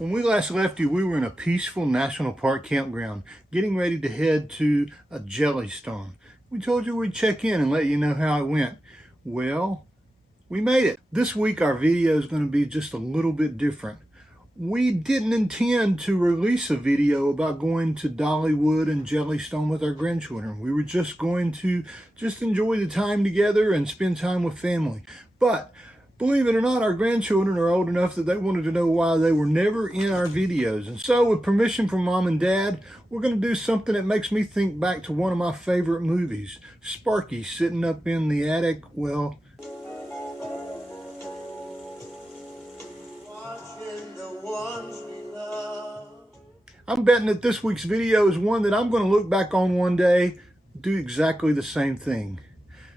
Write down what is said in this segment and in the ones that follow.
When we last left you, we were in a peaceful national park campground, getting ready to head to a Jellystone. We told you we'd check in and let you know how it went. Well, we made it. This week our video is going to be just a little bit different. We didn't intend to release a video about going to Dollywood and Jellystone with our grandchildren. We were just going to enjoy the time together and spend time with family. But believe it or not, our grandchildren are old enough that they wanted to know why they were never in our videos. And so with permission from Mom and Dad, we're going to do something that makes me think back to one of my favorite movies. Sparky sitting up in the attic, well, I'm betting that this week's video is one that I'm going to look back on one day, do exactly the same thing.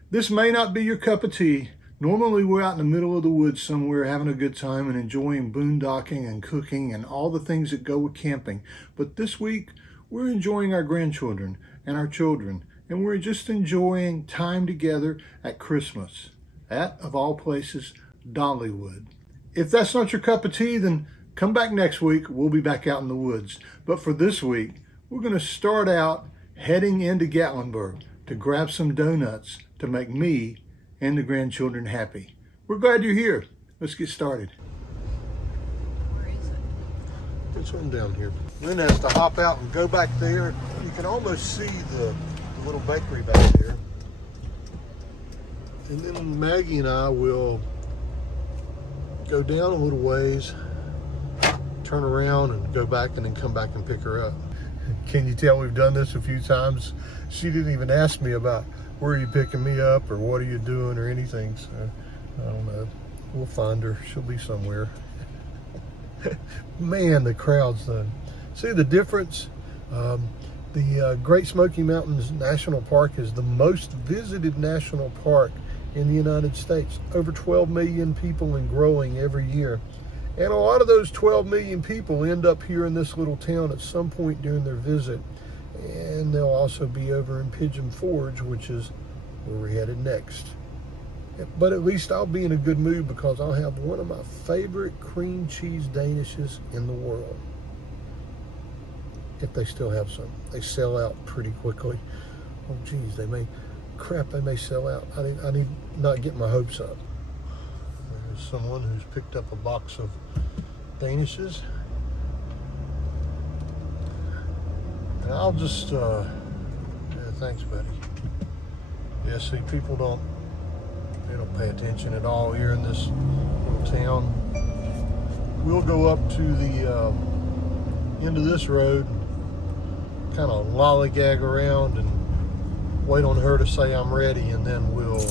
This may not be your cup of tea. Normally we're out in the middle of the woods somewhere having a good time and enjoying boondocking and cooking and all the things that go with camping. But this week we're enjoying our grandchildren and our children, and we're just enjoying time together at Christmas at, of all places, Dollywood. If that's not your cup of tea, then come back next week. We'll be back out in the woods. But for this week, we're going to start out heading into Gatlinburg to grab some donuts to make me and the grandchildren happy. We're glad you're here. Let's get started. Where is it? It's one down here. Lynn has to hop out and go back there. You can almost see the little bakery back there. And then Maggie and I will go down a little ways, turn around and go back, and then come back and pick her up. Can you tell we've done this a few times? She didn't even ask me about where are you picking me up or what are you doing or anything. So I don't know. We'll find her. She'll be somewhere. Man, the crowd's done. See the difference? The Great Smoky Mountains National Park is the most visited national park in the United States. Over 12 million people and growing every year. And a lot of those 12 million people end up here in this little town at some point during their visit. And they'll also be over in Pigeon Forge, which is where we're headed next. But at least I'll be in a good mood because I'll have one of my favorite cream cheese danishes in the world. If they still have some. They sell out pretty quickly. Oh geez, they may sell out. I need not get my hopes up. There's someone who's picked up a box of danishes. And I'll just, yeah, thanks, buddy. Yeah, see, people don't pay attention at all here in this little town. We'll go up to the end of this road, kind of lollygag around and wait on her to say I'm ready, and then we'll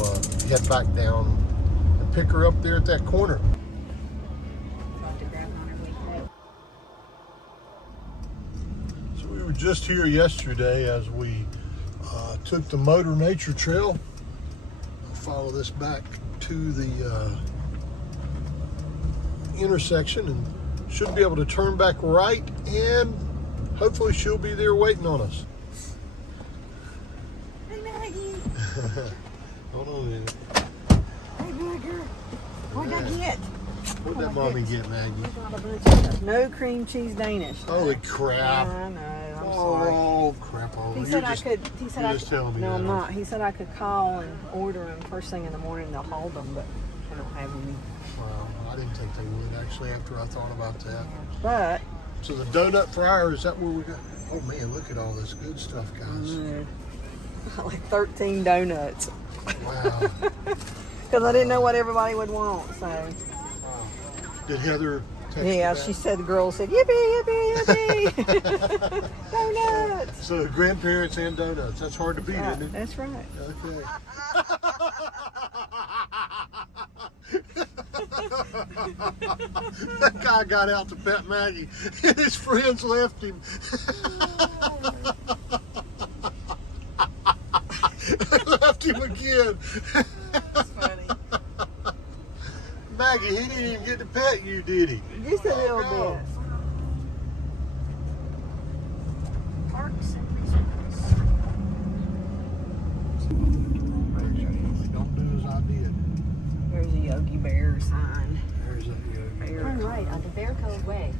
head back down and pick her up there at that corner. We were just here yesterday as we took the Motor Nature Trail. I'll follow this back to the intersection and should be able to turn back right, and hopefully she'll be there waiting on us. Hey, Maggie. Hold on a minute. Hey, Booger. What'd I get? What'd that mommy get, Maggie? I got a bunch of stuff. No cream cheese Danish. Holy crap. I know. I'm sorry. Oh, crap. Oh, He said I could. He said I just could. telling me No, that, I'm huh? not. He said I could call and order them first thing in the morning. They'll hold them, but I don't have any. Wow, I didn't think they would actually after I thought about that. But So the donut fryer, is that where we got? Oh man, look at all this good stuff, guys. like 13 donuts. Wow. Because I didn't know what everybody would want. So Wow. Did Heather text you yeah, that? she said the girls said yippee yippee yippee donuts. So grandparents and donuts. That's hard to beat, Right, isn't it? that's right. Okay. That guy got out to pet Maggie, and his friends left him. They left him again. That's funny. Maggie, he didn't even get to pet you, did he? Just a little no. bit. Parks and Don't do as I did. There's a Yogi Bear sign. There's a Bear Turn right onto Bear Cove Way.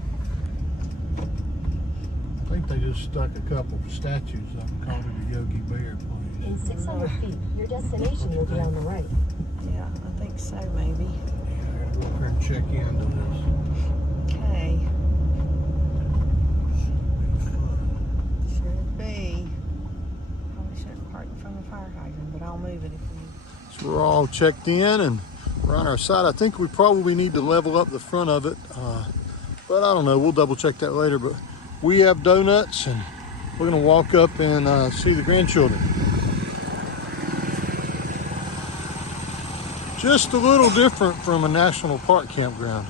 think they just stuck a couple of statues up and called it a Yogi Bear place. In 600 feet, your destination will be on the right. Yeah, I think so, maybe. Yeah, we'll go and check into this. Okay. Should Should be. Probably shouldn't park in front of the fire hydrant, but I'll move it if we. So we're all checked in and we're on our side. I think we probably need to level up the front of it, but I don't know. We'll double check that later. But we have donuts and we're gonna walk up and see the grandchildren. Just a little different from a national park campground,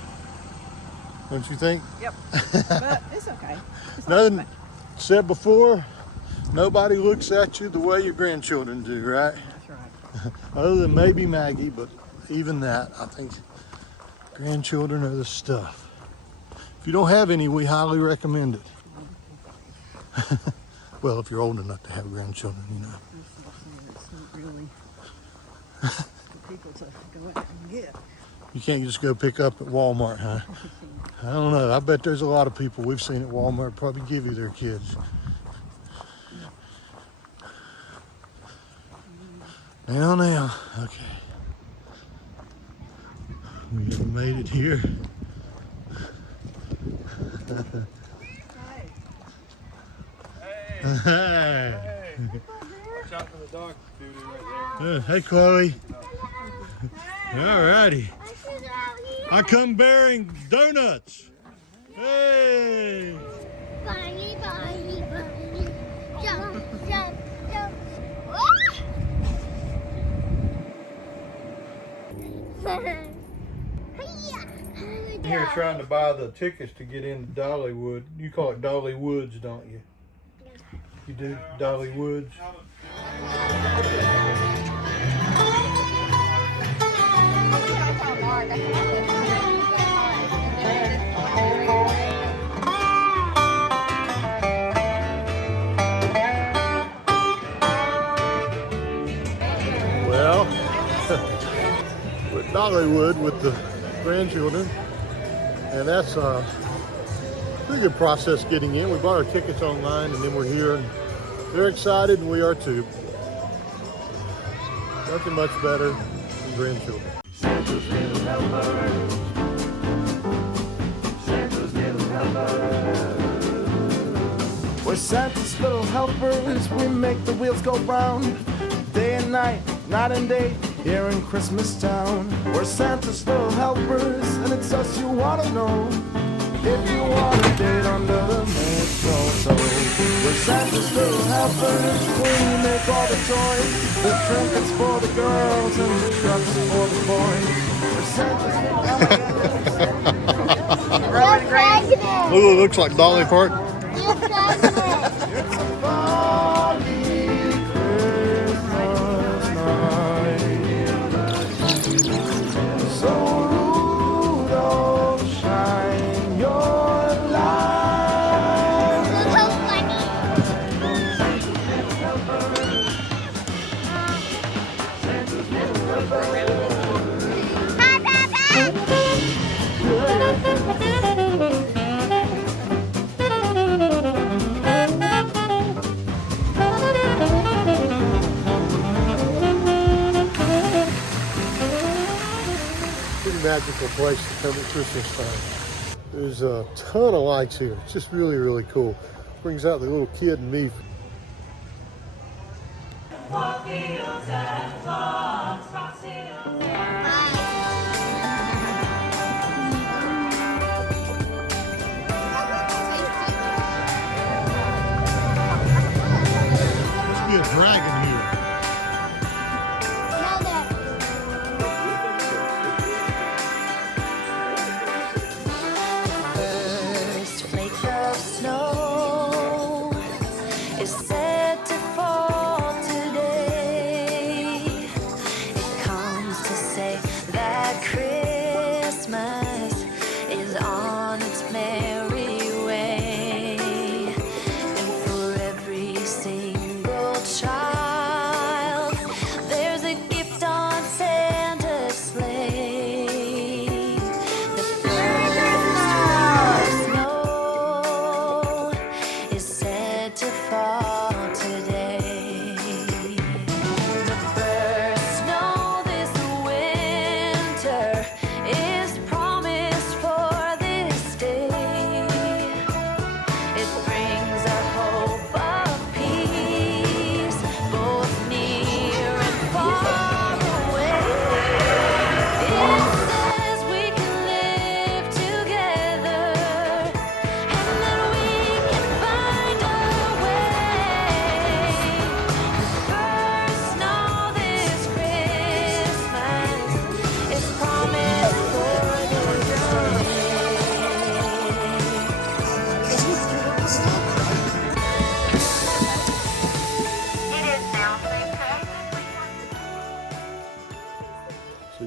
don't you think? Yep. But it's okay. It's not Nothing bad. said before, nobody looks at you the way your grandchildren do, right? That's right. Other than maybe Maggie, but even that, I think grandchildren are the stuff. If you don't have any, we highly recommend it. Well, if you're old enough to have grandchildren, you know. It's not really for people to go out and get. You can't just go pick up at Walmart, huh? I don't know. I bet there's a lot of people we've seen at Walmart probably give you their kids. Now, okay. We have made it here. Hey. Watch out for the dog duty right there. Hey, Chloe. All righty. I come bearing donuts. Hey. Bunny, bunny, bunny, jump, jump, jump. Here trying to buy the tickets to get into Dollywood. You call it Dollywoods, don't you? You do? Dollywoods? Well, with Dollywood with the grandchildren, and that's a pretty good process getting in. We bought our tickets online and then we're here and they're excited and we are too. Nothing much better than grandchildren. Santa's little helper. Santa's little helper. We're Santa's little helpers. We make the wheels go round. Day and night, night and day, here in Christmas Town. We're Santa's little helpers, and it's us you wanna know. If you want a date under the mistletoe. We're Santa's little helpers. We make all the toys, the trinkets for the girls and the trucks for the boys. We're Santa's little helpers. Ooh, it looks like Dolly Park. It's a foggy Christmas night. So Rudolph, shine your light. Pretty magical place to come at Christmas time. There's a ton of lights here. It's just really, really cool. Brings out the little kid in me. Must be a dragon here. First flake of snow is set to fall today. It comes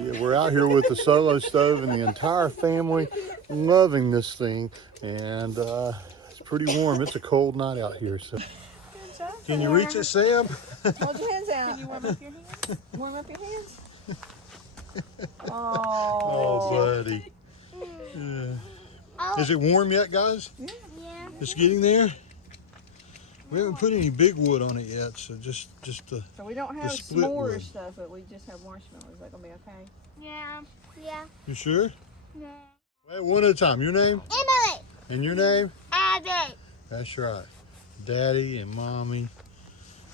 Yeah, we're out here with the solo stove and the entire family loving this thing, and it's pretty warm. It's a cold night out here. So, can you reach it, Sam? Hold your hands out. Can you warm up your hands? Warm up your hands. Oh, buddy. Yeah. Is it warm yet, guys? Yeah. It's getting there. We haven't put any big wood on it yet, so just so we don't have split s'more wood. stuff, but we just have marshmallows. Is that gonna be okay? Yeah. You sure? Yeah. Wait, one at a time. Your name? Emily. And your name? Abby. That's right. Daddy and Mommy.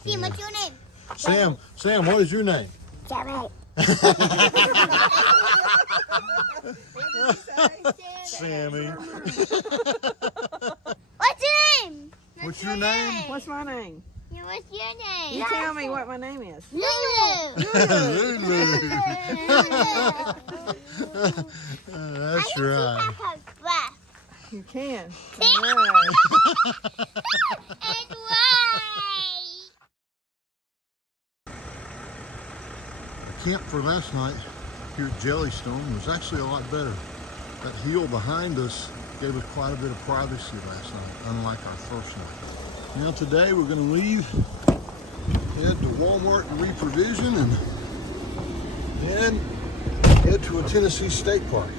Sam, what's your name? Sam, what is your name? Sammy. Sammy. What's your name? What's your name? What's my name? Yeah, what's your name? You tell me what my name is. Lulu. Lulu. That's right. You can. And why? The camp for last night here at Jellystone was actually a lot better. That hill behind us gave us quite a bit of privacy last night, unlike our first night. Now today we're going to leave, head to Walmart and reprovision, and then head to a Tennessee state park.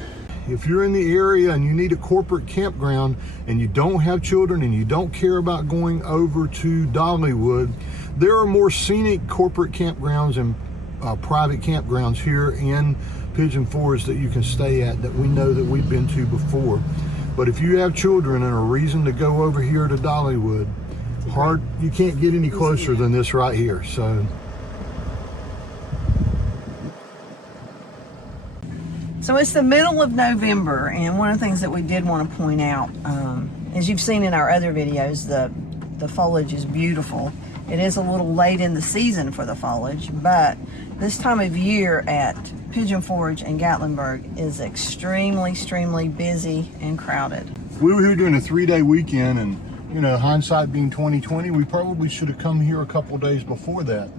If you're in the area and you need a corporate campground and you don't have children and you don't care about going over to Dollywood, there are more scenic corporate campgrounds and private campgrounds here in Pigeon Forge that you can stay at that we know that we've been to before. But if you have children and a reason to go over here to Dollywood, you can't get any closer than this right here. So it's the middle of November, and one of the things that we did want to point out, as you've seen in our other videos, the foliage is beautiful. It is a little late in the season for the foliage, but this time of year at Pigeon Forge and Gatlinburg is extremely busy and crowded. We were here doing a 3-day weekend, and you know, hindsight being 2020, we probably should have come here a couple days before that.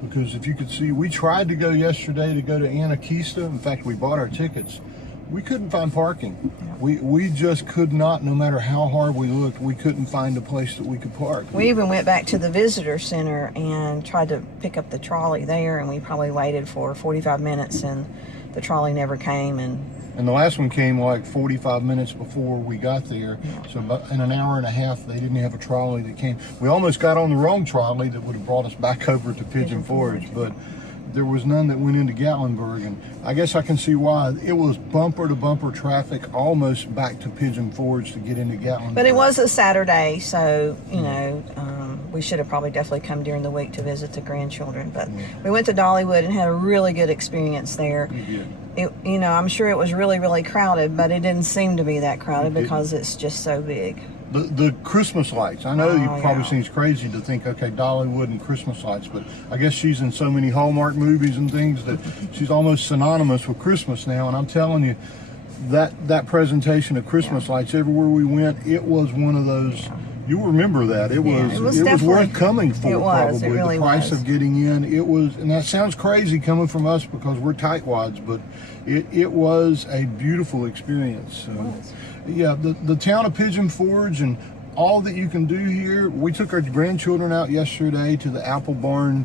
Because if you could see, we tried to go yesterday to go to Anakista. In fact, we bought our tickets. We couldn't find parking. We just could not, no matter how hard we looked, we couldn't find a place that we could park. We even went back to the visitor center and tried to pick up the trolley there, and we probably waited for 45 minutes and the trolley never came. And the last one came like 45 minutes before we got there. So about in an hour and a half, they didn't have a trolley that came. We almost got on the wrong trolley that would have brought us back over to Pigeon Forge, but there was none that went into Gatlinburg. And I guess I can see why. It was bumper to bumper traffic almost back to Pigeon Forge to get into Gatlinburg. But it was a Saturday, so, you know, we should have probably definitely come during the week to visit the grandchildren. But we went to Dollywood and had a really good experience there. You know, I'm sure it was really crowded, but it didn't seem to be that crowded because it's just so big. The Christmas lights. I know you probably seems crazy to think, okay, Dollywood and Christmas lights, but I guess she's in so many Hallmark movies and things that she's almost synonymous with Christmas now. And I'm telling you, that presentation of Christmas lights everywhere we went, it was one of those. You remember that it was worth coming for. It was. Probably It really the price was. of getting in. It was, and that sounds crazy coming from us because we're tightwads, but it was a beautiful experience. So, yeah, the town of Pigeon Forge and all that you can do here. We took our grandchildren out yesterday to the Apple Barn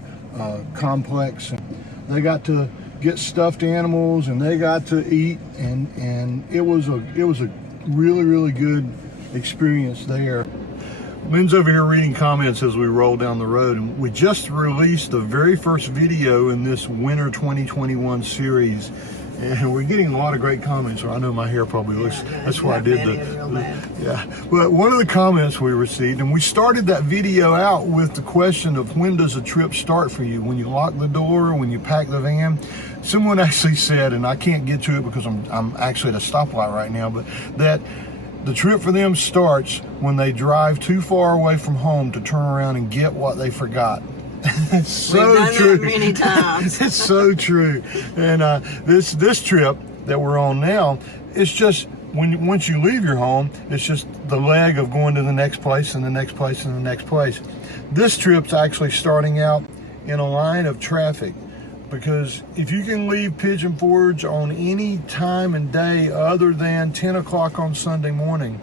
complex, and they got to get stuffed animals and they got to eat, and it was a really good experience there. Lynn's over here reading comments as we roll down the road, and we just released the very first video in this winter 2021 series, and we're getting a lot of great comments. I know my hair probably looks, that's why I did But one of the comments we received, and we started that video out with the question of when does a trip start for you? When you lock the door, when you pack the van? Someone actually said, and I can't get to it because I'm actually at a stoplight right now, but that the trip for them starts when they drive too far away from home to turn around and get what they forgot. It's so We've done true. that many times. It's so true. And this trip that we're on now, it's just once you leave your home, it's just the leg of going to the next place and the next place and the next place. This trip's actually starting out in a line of traffic because if you can leave Pigeon Forge on any time and day other than 10 o'clock on Sunday morning,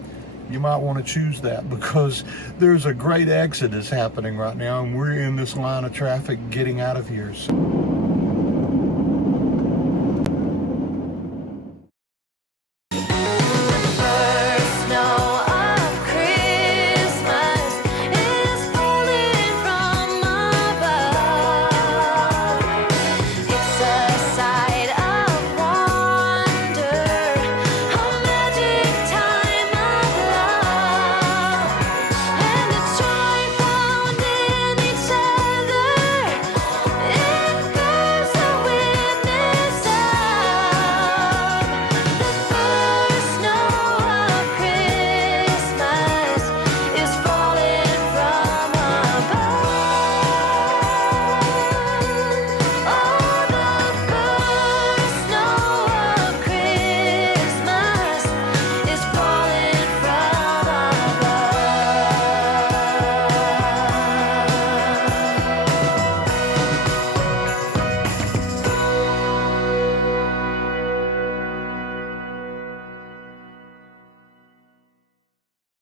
you might want to choose that, because there's a great exodus happening right now and we're in this line of traffic getting out of here. So